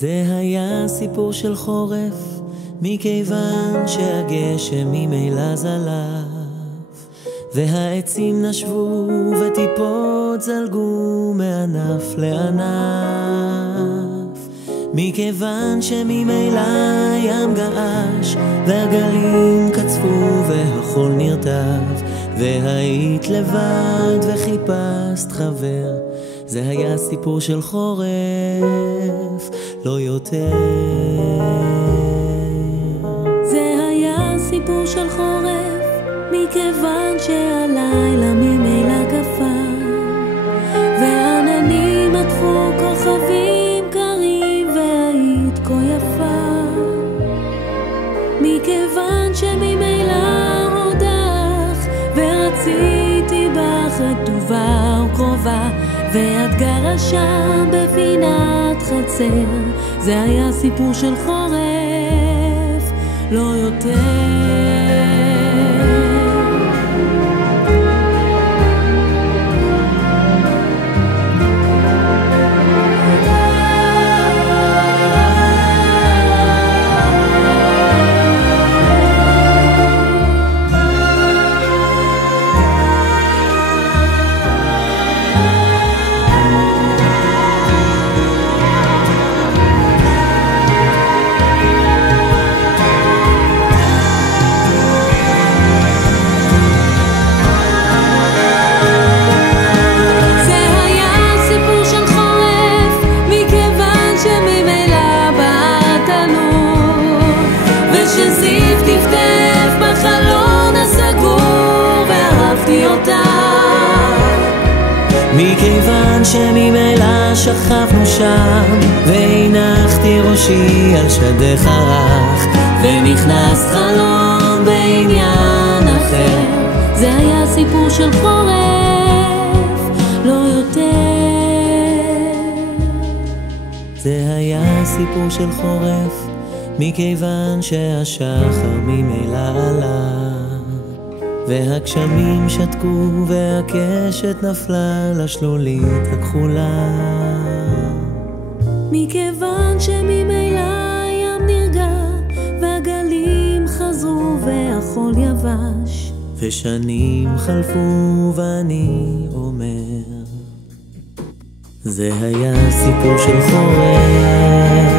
זה היה סיפור של חורף, מכיוון שהגשם ממילא זלף, והעצים נשבו וטיפות זלגו מענף לענף, מכיוון שממילא ים געש והגלים קצפו והחול נרטב, והיית לבד וחיפשת חבר. זה היה סיפור של חורף, לא יותר. זה היה סיפור של חורף, מכיוון שהלילה ממילא קפא, והעננים עטפו כוכבים קרים, והיית כה יפה. מכיוון שממילא עודך, ורציתי בך רטובה וקרובה, ואת גרה שם בפינת חצר. זה היה סיפור של חורף, לא יותר. שזיו טפטף בחלון הסגור ואהבתי אותה, מכיוון שממילא שכבנו שם, והנחתי ראשי על שדך הרך, ונכנס חלום בעניין אחר. זה היה סיפור של חורף, לא יותר. זה היה סיפור של חורף, מכיוון שהשחר ממילא עלה, והגשמים שתקו והקשת נפלה לשלולית הכחולה, מכיוון שממילא ים נרגע והגלים חזרו והחול יבש, ושנים חלפו ואני אומר, זה היה סיפור של חורף.